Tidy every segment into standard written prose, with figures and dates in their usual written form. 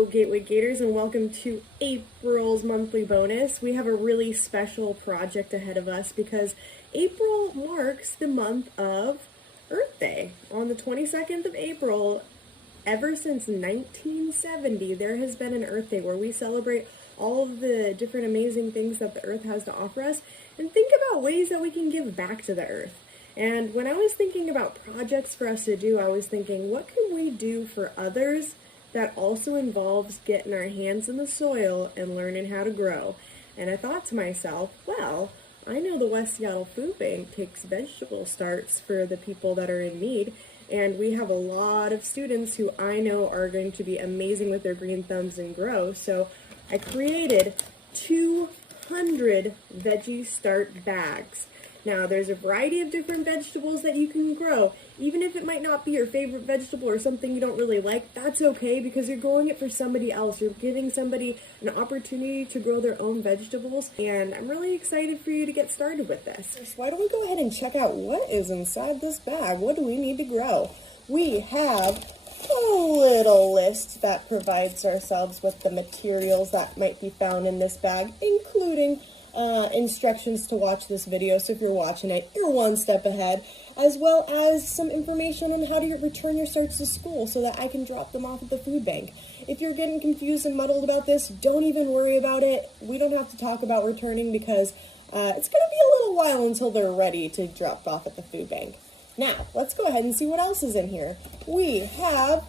Hello Gateway Gators and welcome to April's monthly bonus. We have a really special project ahead of us because April marks the month of Earth Day. On the 22nd of April, ever since 1970, there has been an Earth Day where we celebrate all of the different amazing things that the Earth has to offer us and think about ways that we can give back to the Earth. And when I was thinking about projects for us to do, I was thinking, what can we do for others that also involves getting our hands in the soil and learning how to grow? And I thought to myself, well, I know the West Seattle Food Bank takes vegetable starts for the people that are in need, and we have a lot of students who I know are going to be amazing with their green thumbs and grow. So I created 200 veggie start bags. Now, there's a variety of different vegetables that you can grow. Even if it might not be your favorite vegetable or something you don't really like, that's okay because you're growing it for somebody else. You're giving somebody an opportunity to grow their own vegetables, and I'm really excited for you to get started with this. So why don't we go ahead and check out what is inside this bag? What do we need to grow? We have a little list that provides ourselves with the materials that might be found in this bag, including instructions to watch this video, so if you're watching it, you're one step ahead, as well as some information on how to return your starts to school so that I can drop them off at the food bank. If you're getting confused and muddled about this, don't even worry about it. We don't have to talk about returning because it's going to be a little while until they're ready to drop off at the food bank. Now, let's go ahead and see what else is in here. We have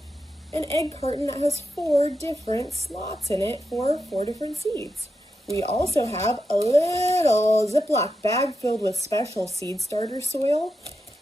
an egg carton that has 4 different slots in it for 4 different seeds. We also have a little Ziploc bag filled with special seed starter soil.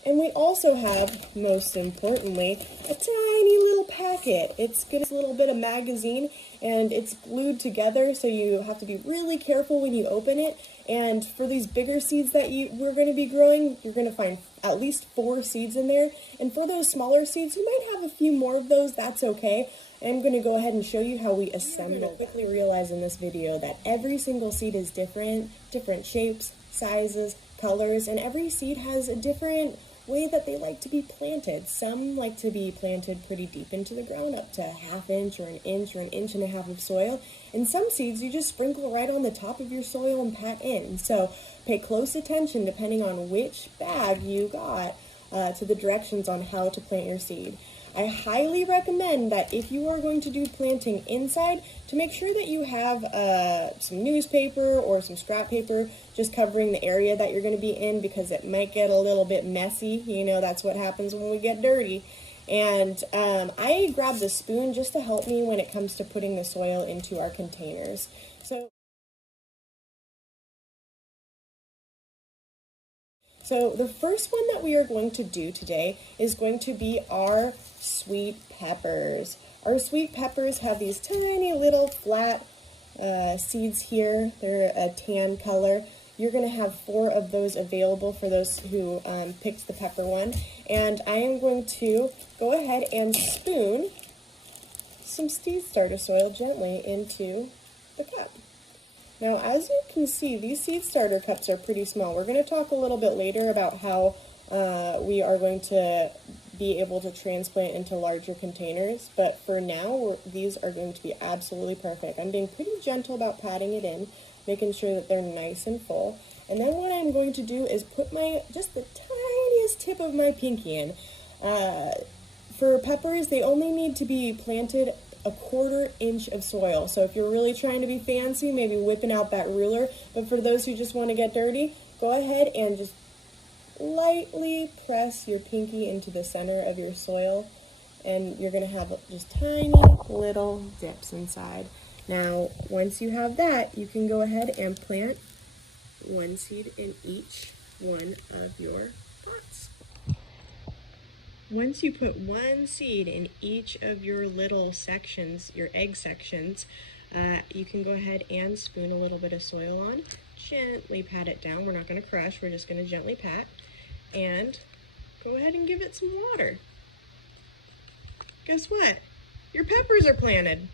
And we also have, most importantly, a tiny little packet. It's got a little bit of magazine and it's glued together, so you have to be really careful when you open it. And for these bigger seeds that we're going to be growing, you're going to find at least 4 seeds in there. And for those smaller seeds, you might have a few more of those. That's okay. I'm going to go ahead and show you how we assemble. You're going to quickly realize in this video that every single seed is different shapes, sizes, colors, and every seed has a different way that they like to be planted. Some like to be planted pretty deep into the ground, up to a ½ inch or an inch or an inch and a half of soil. And some seeds you just sprinkle right on the top of your soil and pat in. So pay close attention depending on which bag you got to the directions on how to plant your seed. I highly recommend that if you are going to do planting inside, to make sure that you have some newspaper or some scrap paper just covering the area that you're going to be in, because it might get a little bit messy. You know, that's what happens when we get dirty. And I grabbed a spoon just to help me when it comes to putting the soil into our containers. So the first one that we are going to do today is going to be our sweet peppers. Our sweet peppers have these tiny little flat seeds here. They're a tan color. You're going to have 4 of those available for those who picked the pepper one. And I am going to go ahead and spoon some seed starter soil gently into the cup. Now, as you can see, these seed starter cups are pretty small. We're going to talk a little bit later about how we are going to be able to transplant into larger containers, but for now, these are going to be absolutely perfect. I'm being pretty gentle about patting it in, making sure that they're nice and full. And then what I'm going to do is put just the tiniest tip of my pinky in. For peppers, they only need to be planted a 1/4 inch of soil. So if you're really trying to be fancy, maybe whipping out that ruler. But for those who just want to get dirty, go ahead and just lightly press your pinky into the center of your soil, and you're going to have just tiny little dips inside. Now, once you have that, you can go ahead and plant 1 seed in each one of your pots. Once you put 1 seed in each of your little sections, your egg sections, you can go ahead and spoon a little bit of soil on. Gently pat it down. We're not going to crush, we're just going to gently pat. And go ahead and give it some water. Guess what? Your peppers are planted.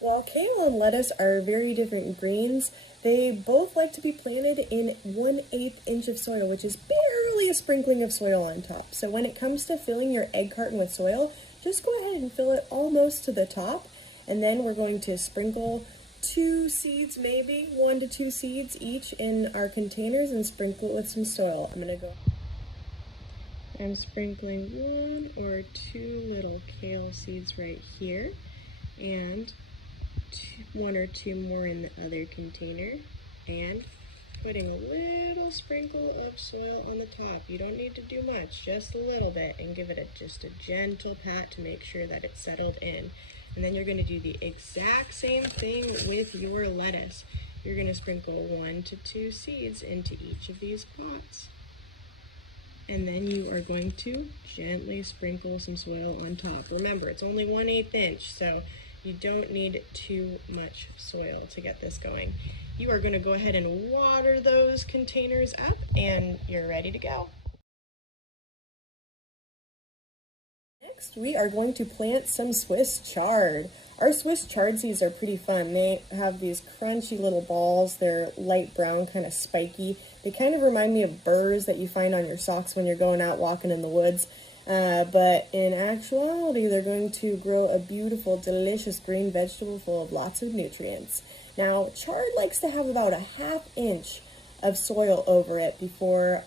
While kale and lettuce are very different greens, they both like to be planted in 1/8 inch of soil, which is barely a sprinkling of soil on top. So when it comes to filling your egg carton with soil, just go ahead and fill it almost to the top. And then we're going to sprinkle 2 seeds, maybe 1 to 2 seeds each in our containers, and sprinkle it with some soil. I'm sprinkling 1 or 2 little kale seeds right here, and 1 or 2 more in the other container, and putting a little sprinkle of soil on the top. You don't need to do much, just a little bit, and give it just a gentle pat to make sure that it's settled in. And then you're going to do the exact same thing with your lettuce. You're going to sprinkle 1 to 2 seeds into each of these pots. And then you are going to gently sprinkle some soil on top. Remember, it's only 1/8 inch, so you don't need too much soil to get this going. You are going to go ahead and water those containers up, and you're ready to go. Next, we are going to plant some Swiss chard. Our Swiss chard seeds are pretty fun. They have these crunchy little balls. They're light brown, kind of spiky. They kind of remind me of burrs that you find on your socks when you're going out walking in the woods. But in actuality, they're going to grow a beautiful, delicious green vegetable full of lots of nutrients. Now, chard likes to have about a 1/2 inch of soil over it before,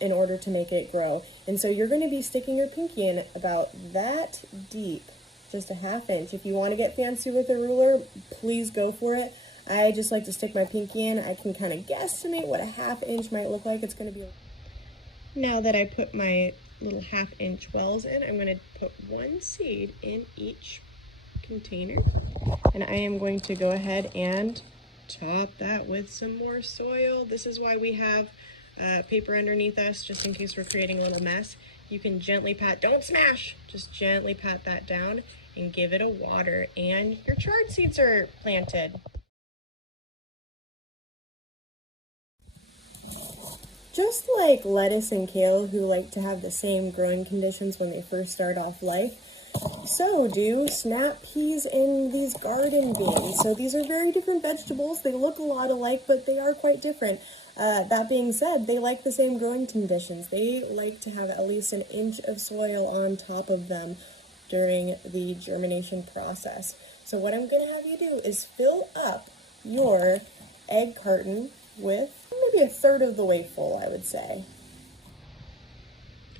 in order to make it grow. And so you're going to be sticking your pinky in about that deep, just a 1/2 inch. If you want to get fancy with a ruler, please go for it. I just like to stick my pinky in. I can kind of guesstimate what a 1/2 inch might look like. It's going to be... Now that I put my little 1/2 inch wells in, I'm going to put 1 seed in each container. And I am going to go ahead and top that with some more soil. This is why we have paper underneath us, just in case we're creating a little mess. You can gently pat, don't smash, just gently pat that down and give it a water, and your chard seeds are planted. Just like lettuce and kale, who like to have the same growing conditions when they first start off life, so do snap peas and these garden beans. So these are very different vegetables. They look a lot alike, but they are quite different. That being said, they like the same growing conditions. They like to have at least 1 inch of soil on top of them during the germination process. So what I'm going to have you do is fill up your egg carton with maybe 1/3 of the way full, I would say.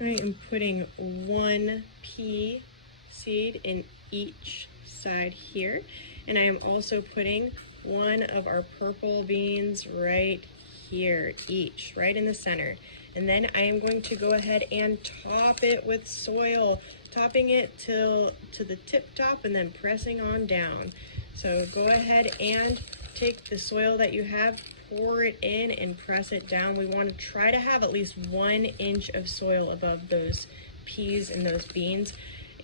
I am putting 1 pea seed in each side here, and I am also putting 1 of our purple beans right here, each right in the center. And then I am going to go ahead and top it with soil, topping it to the tip top and then pressing on down. So go ahead and take the soil that you have, pour it in and press it down. We want to try to have at least 1 inch of soil above those peas and those beans,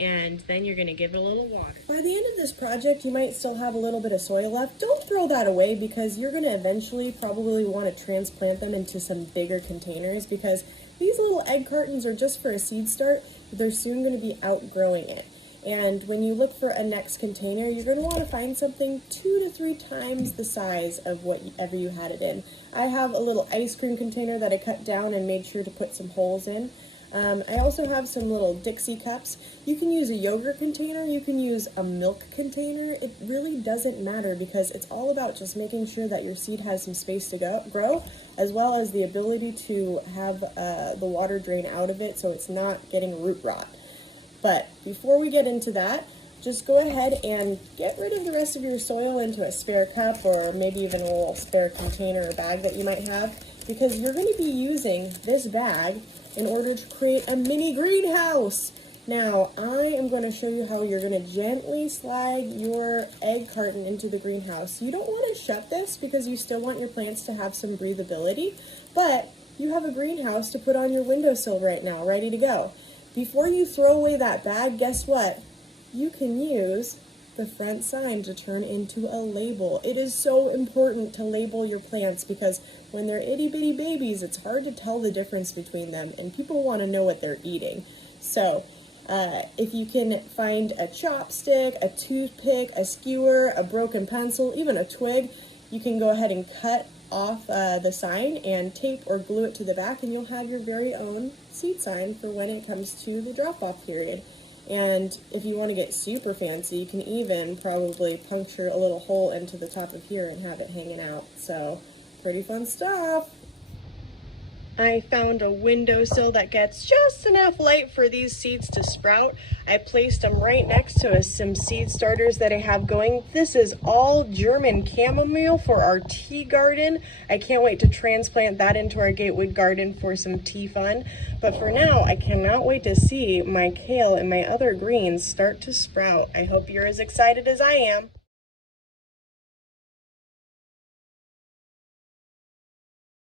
and then you're going to give it a little water. By the end of this project, you might still have a little bit of soil left. Don't throw that away, because you're going to eventually probably want to transplant them into some bigger containers, because these little egg cartons are just for a seed start, but they're soon going to be outgrowing it. And when you look for a next container, you're going to want to find something 2 to 3 times the size of whatever you had it in. I have a little ice cream container that I cut down and made sure to put some holes in. I also have some little Dixie cups. You can use a yogurt container, you can use a milk container. It really doesn't matter, because it's all about just making sure that your seed has some space to grow, as well as the ability to have the water drain out of it so it's not getting root rot. But before we get into that, just go ahead and get rid of the rest of your soil into a spare cup, or maybe even a little spare container or bag that you might have, because you're going to be using this bag in order to create a mini greenhouse. Now, I am going to show you how you're going to gently slide your egg carton into the greenhouse. You don't want to shut this, because you still want your plants to have some breathability, but you have a greenhouse to put on your windowsill right now, ready to go. Before you throw away that bag, guess what? You can use the front sign to turn into a label. It is so important to label your plants, because when they're itty bitty babies, it's hard to tell the difference between them, and people want to know what they're eating. So if you can find a chopstick, a toothpick, a skewer, a broken pencil, even a twig, you can go ahead and cut off the sign and tape or glue it to the back, and you'll have your very own seed sign for when it comes to the drop-off period. And if you want to get super fancy, you can even probably puncture a little hole into the top of here and have it hanging out. So, pretty fun stuff. I found a windowsill that gets just enough light for these seeds to sprout. I placed them right next to some seed starters that I have going. This is all German chamomile for our tea garden. I can't wait to transplant that into our gatewood garden for some tea fun. But for now, I cannot wait to see my kale and my other greens start to sprout. I hope you're as excited as I am.